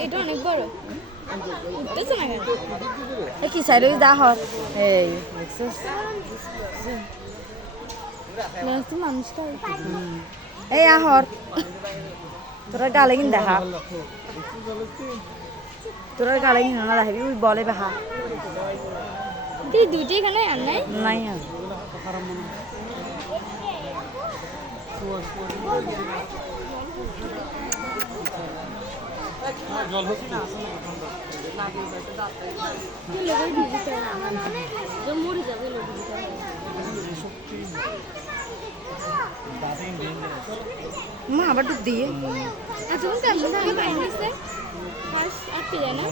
এটা অনেক বড় উঠতেছে না কেন কি সাইড দা হর এই দেখছিস মানুষটা এই আহর তোরা গালে কিন দেখা তোরা গালে কিন না দেখাবি ওই বলে বেহা দুইটি এখানে আর নাই নাই আর মরে যাবে মা আবার ডুব দিয়ে তুমি কেমন থাকে বাইরে আটকে যায় না